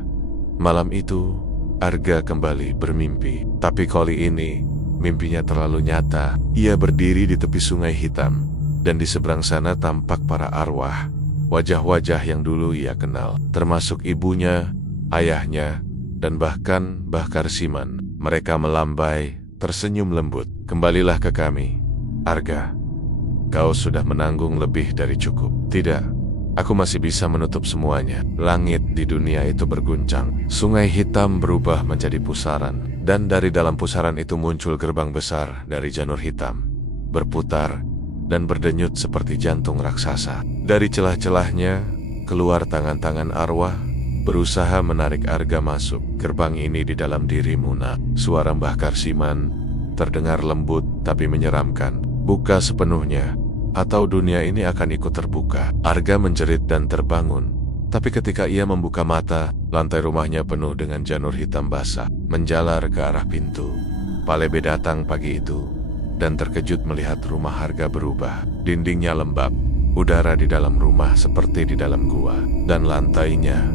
Malam itu, Arga kembali bermimpi. Tapi kali ini, mimpinya terlalu nyata. Ia berdiri di tepi sungai hitam, dan di seberang sana tampak para arwah. Wajah-wajah yang dulu ia kenal, termasuk ibunya, ayahnya, dan bahkan Mbah Karsiman. Mereka melambai, tersenyum lembut. "Kembalilah ke kami, Arga. Kau sudah menanggung lebih dari cukup." "Tidak, aku masih bisa menutup semuanya." Langit di dunia itu berguncang. Sungai hitam berubah menjadi pusaran, dan dari dalam pusaran itu muncul gerbang besar dari janur hitam, berputar dan berdenyut seperti jantung raksasa. Dari celah-celahnya, keluar tangan-tangan arwah, berusaha menarik Arga masuk. "Gerbang ini di dalam dirimu, nak." Suara Mbah Karsiman terdengar lembut tapi menyeramkan. "Buka sepenuhnya, atau dunia ini akan ikut terbuka." Arga menjerit dan terbangun. Tapi ketika ia membuka mata, lantai rumahnya penuh dengan janur hitam basah, menjalar ke arah pintu. Pak Lebe datang pagi itu, dan terkejut melihat rumah Arga berubah. Dindingnya lembab, udara di dalam rumah seperti di dalam gua, dan lantainya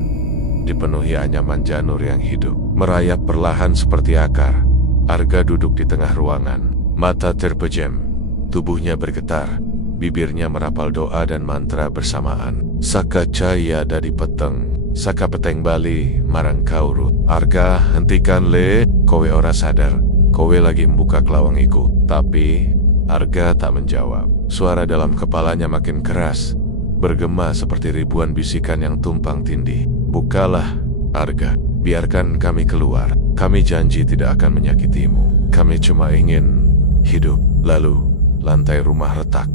dipenuhi anyaman janur yang hidup, merayap perlahan seperti akar. Arga duduk di tengah ruangan, mata terpejam, tubuhnya bergetar, bibirnya merapal doa dan mantra bersamaan. "Saka caya dari peteng, saka peteng bali, marang kaurut." "Arga, hentikan le, kowe ora sadar, kowe lagi membuka kelawang iku." Tapi Arga tak menjawab. Suara dalam kepalanya makin keras, bergema seperti ribuan bisikan yang tumpang tindih. "Bukalah, Arga. Biarkan kami keluar. Kami janji tidak akan menyakitimu. Kami cuma ingin hidup." Lalu, lantai rumah retak.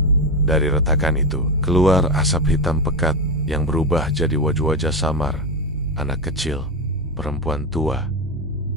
Dari retakan itu, keluar asap hitam pekat yang berubah jadi wajah-wajah samar. Anak kecil, perempuan tua,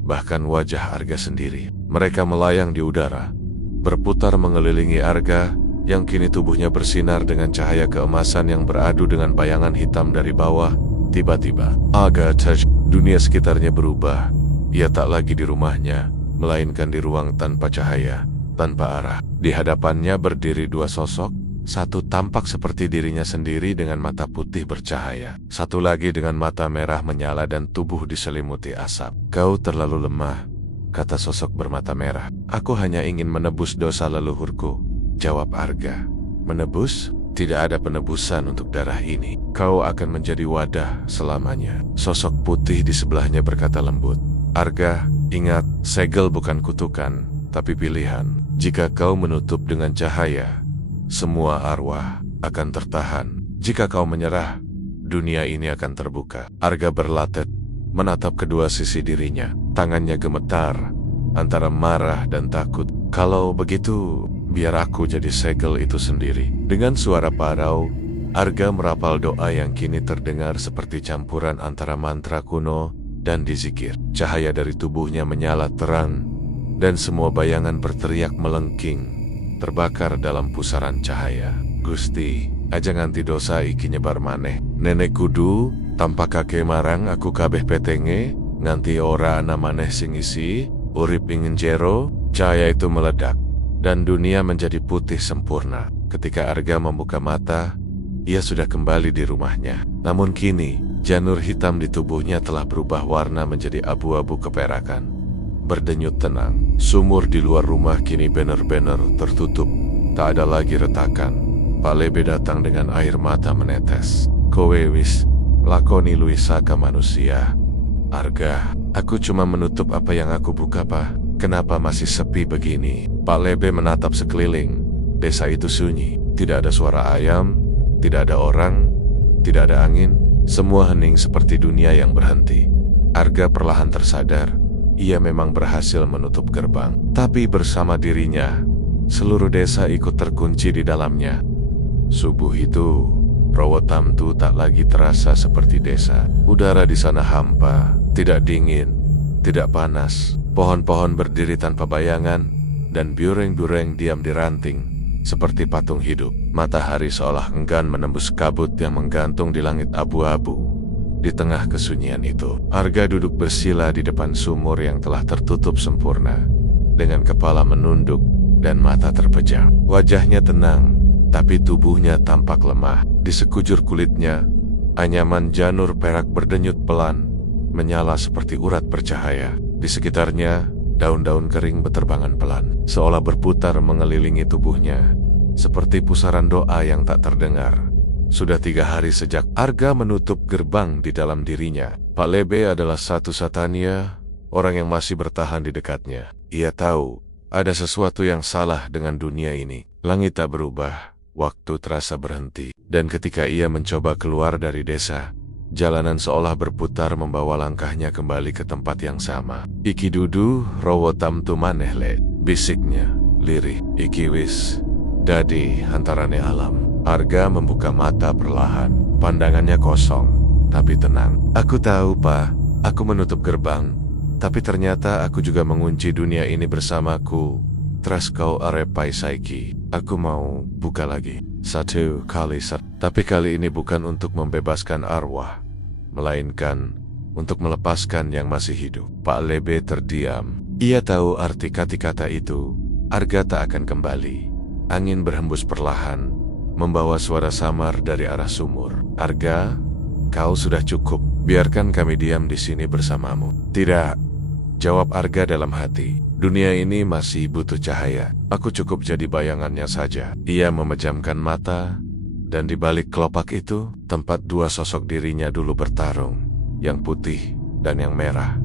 bahkan wajah Arga sendiri. Mereka melayang di udara, berputar mengelilingi Arga yang kini tubuhnya bersinar dengan cahaya keemasan yang beradu dengan bayangan hitam dari bawah. Tiba-tiba, Arga touch, dunia sekitarnya berubah. Ia tak lagi di rumahnya, melainkan di ruang tanpa cahaya, tanpa arah. Di hadapannya berdiri dua sosok, Satu tampak seperti dirinya sendiri dengan mata putih bercahaya. Satu lagi dengan mata merah menyala dan tubuh diselimuti asap. "Kau terlalu lemah," kata sosok bermata merah. "Aku hanya ingin menebus dosa leluhurku," jawab Arga. "Menebus? Tidak ada penebusan untuk darah ini. Kau akan menjadi wadah selamanya." Sosok putih di sebelahnya berkata lembut, "Arga, ingat, segel bukan kutukan, tapi pilihan. Jika kau menutup dengan cahaya, semua arwah akan tertahan. Jika kau menyerah, dunia ini akan terbuka." Arga berlatet, menatap kedua sisi dirinya. Tangannya gemetar, antara marah dan takut. "Kalau begitu, biar aku jadi segel itu sendiri." Dengan suara parau, Arga merapal doa yang kini terdengar seperti campuran antara mantra kuno dan dizikir. Cahaya dari tubuhnya menyala terang, dan semua bayangan berteriak melengking, terbakar dalam pusaran cahaya. "Gusti, aja nganti dosa iki nyebar maneh. Nenek kudu, tanpa kakek marang aku kabeh petenge, nganti ora ana maneh sing isi, urip ingin jero." Cahaya itu meledak, dan dunia menjadi putih sempurna. Ketika Arga membuka mata, ia sudah kembali di rumahnya. Namun kini, janur hitam di tubuhnya telah berubah warna menjadi abu-abu keperakan. Berdenyut tenang. Sumur di luar rumah kini benar-benar tertutup. Tak ada lagi retakan. Pak Lebe datang dengan air mata menetes. "Kowe wis lakoni luisaka manusia. Arga, aku cuma menutup apa yang aku buka, Pak. Kenapa masih sepi begini?" Pak Lebe menatap sekeliling. Desa itu sunyi. Tidak ada suara ayam, tidak ada orang, tidak ada angin. Semua hening seperti dunia yang berhenti. Arga perlahan tersadar. Ia memang berhasil menutup gerbang, tapi bersama dirinya, seluruh desa ikut terkunci di dalamnya. Subuh itu, Rowotamtu tak lagi terasa seperti desa. Udara di sana hampa, tidak dingin, tidak panas. Pohon-pohon berdiri tanpa bayangan, dan bureng-bureng diam di ranting, seperti patung hidup. Matahari seolah enggan menembus kabut yang menggantung di langit abu-abu. Di tengah kesunyian itu, Arga duduk bersila di depan sumur yang telah tertutup sempurna, dengan kepala menunduk dan mata terpejam. Wajahnya tenang, tapi tubuhnya tampak lemah. Di sekujur kulitnya, anyaman janur perak berdenyut pelan, menyala seperti urat bercahaya. Di sekitarnya, daun-daun kering beterbangan pelan, seolah berputar mengelilingi tubuhnya, seperti pusaran doa yang tak terdengar. Sudah 3 hari sejak Arga menutup gerbang di dalam dirinya. Pak Lebe adalah satu-satunya orang yang masih bertahan di dekatnya. Ia tahu ada sesuatu yang salah dengan dunia ini. Langit tak berubah, waktu terasa berhenti. Dan ketika ia mencoba keluar dari desa, jalanan seolah berputar membawa langkahnya kembali ke tempat yang sama. "Iki dudu Rowotamtu maneh le," bisiknya lirih. "Iki wis dadi antarane alam." Arga membuka mata perlahan. Pandangannya kosong, tapi tenang. "Aku tahu, Pak. Aku menutup gerbang. Tapi ternyata aku juga mengunci dunia ini bersamaku. Tras kau arepai saiki. Aku mau buka lagi. 1 kali. Tapi kali ini bukan untuk membebaskan arwah, melainkan untuk melepaskan yang masih hidup." Pak Lebe terdiam. Ia tahu arti kata-kata itu. Arga tak akan kembali. Angin berhembus perlahan, membawa suara samar dari arah sumur. "Arga, kau sudah cukup. Biarkan kami diam di sini bersamamu." "Tidak," jawab Arga dalam hati. "Dunia ini masih butuh cahaya. Aku cukup jadi bayangannya saja." Ia memejamkan mata, dan di balik kelopak itu, tempat 2 sosok dirinya dulu bertarung, yang putih dan yang merah.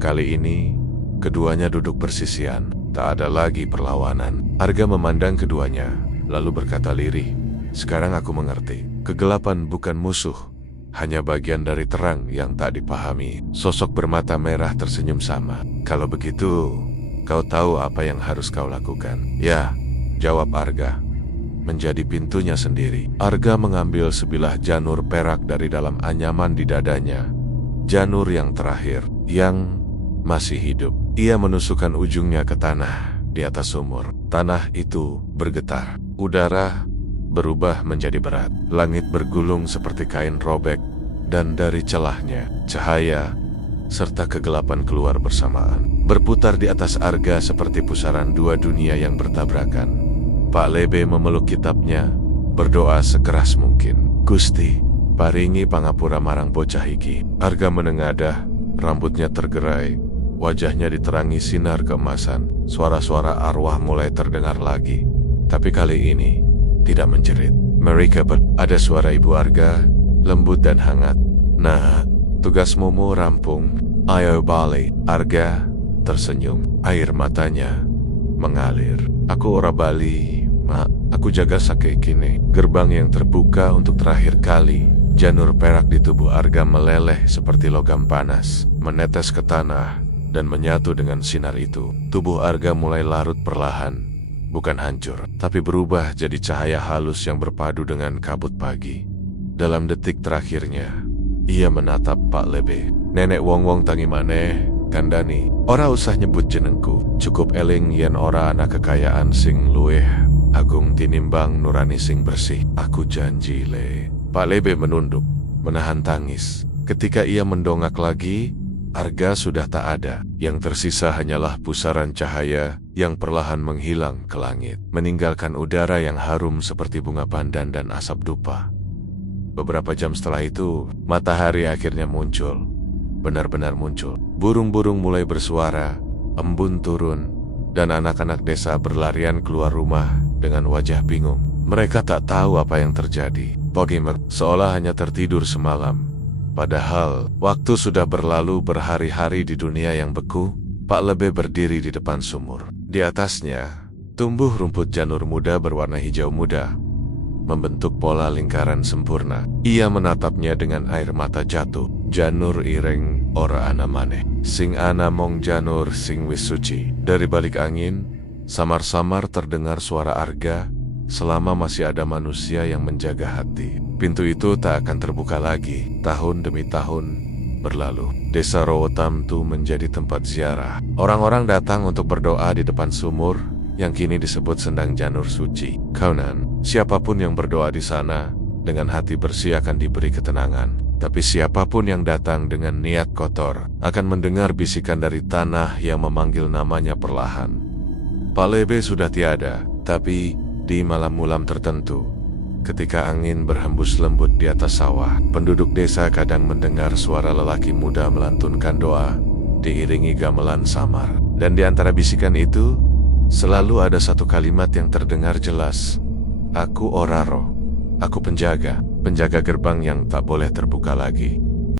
Kali ini, keduanya duduk bersisian. Tak ada lagi perlawanan. Arga memandang keduanya, lalu berkata lirih, "Sekarang aku mengerti. Kegelapan bukan musuh, hanya bagian dari terang yang tak dipahami." Sosok bermata merah tersenyum sama. "Kalau begitu, kau tahu apa yang harus kau lakukan?" "Ya," jawab Arga. "Menjadi pintunya sendiri." Arga mengambil sebilah janur perak dari dalam anyaman di dadanya. Janur yang terakhir, yang masih hidup. Ia menusukkan ujungnya ke tanah di atas sumur. Tanah itu bergetar. Udara berubah menjadi berat. Langit bergulung seperti kain robek, dan dari celahnya, cahaya serta kegelapan keluar bersamaan, berputar di atas Arga seperti pusaran 2 dunia yang bertabrakan. Pak Lebe memeluk kitabnya, berdoa sekeras mungkin. Gusti, paringi pangapura marang bocah iki. Arga menengadah, rambutnya tergerai, wajahnya diterangi sinar keemasan. Suara-suara arwah mulai terdengar lagi, tapi kali ini tidak menjerit. Mereka ada suara ibu Arga, lembut dan hangat. Nah, tugasmu rampung. Ayo balik. Arga tersenyum, air matanya mengalir. Aku ora bali, mak. Aku jaga sake kini. Gerbang yang terbuka untuk terakhir kali. Janur perak di tubuh Arga meleleh seperti logam panas, menetes ke tanah dan menyatu dengan sinar itu. Tubuh Arga mulai larut perlahan, bukan hancur, tapi berubah jadi cahaya halus yang berpadu dengan kabut pagi. Dalam detik terakhirnya, ia menatap Pak Lebe. Nenek wong-wong tangi maneh, kandani. Ora usah nyebut jenengku. Cukup eling yen ora ana kekayaan sing luwih agung tinimbang nurani sing bersih. Aku janji, Le. Pak Lebe menunduk, menahan tangis. Ketika ia mendongak lagi, Arga sudah tak ada. Yang tersisa hanyalah pusaran cahaya yang perlahan menghilang ke langit, meninggalkan udara yang harum seperti bunga pandan dan asap dupa. Beberapa jam setelah itu, matahari akhirnya muncul. Benar-benar muncul. Burung-burung mulai bersuara, embun turun, dan anak-anak desa berlarian keluar rumah dengan wajah bingung. Mereka tak tahu apa yang terjadi. Bagaimana seolah hanya tertidur semalam. Padahal, waktu sudah berlalu berhari-hari di dunia yang beku. Pak Lebe berdiri di depan sumur. Di atasnya, tumbuh rumput janur muda berwarna hijau muda, membentuk pola lingkaran sempurna. Ia menatapnya dengan air mata jatuh. Janur ireng ora ana maneh, sing ana mong janur sing wis suci. Dari balik angin, samar-samar terdengar suara Arga. Selama masih ada manusia yang menjaga hati, pintu itu tak akan terbuka lagi. Tahun demi tahun berlalu. Desa Rowotamtu menjadi tempat ziarah. Orang-orang datang untuk berdoa di depan sumur yang kini disebut Sendang Janur Suci. Kaunan, siapapun yang berdoa di sana dengan hati bersih akan diberi ketenangan. Tapi siapapun yang datang dengan niat kotor akan mendengar bisikan dari tanah yang memanggil namanya perlahan. Pak Lebe sudah tiada, tapi di malam-malam tertentu, ketika angin berhembus lembut di atas sawah, penduduk desa kadang mendengar suara lelaki muda melantunkan doa, diiringi gamelan samar. Dan di antara bisikan itu, selalu ada satu kalimat yang terdengar jelas. Aku Oraro. Aku penjaga gerbang yang tak boleh terbuka lagi.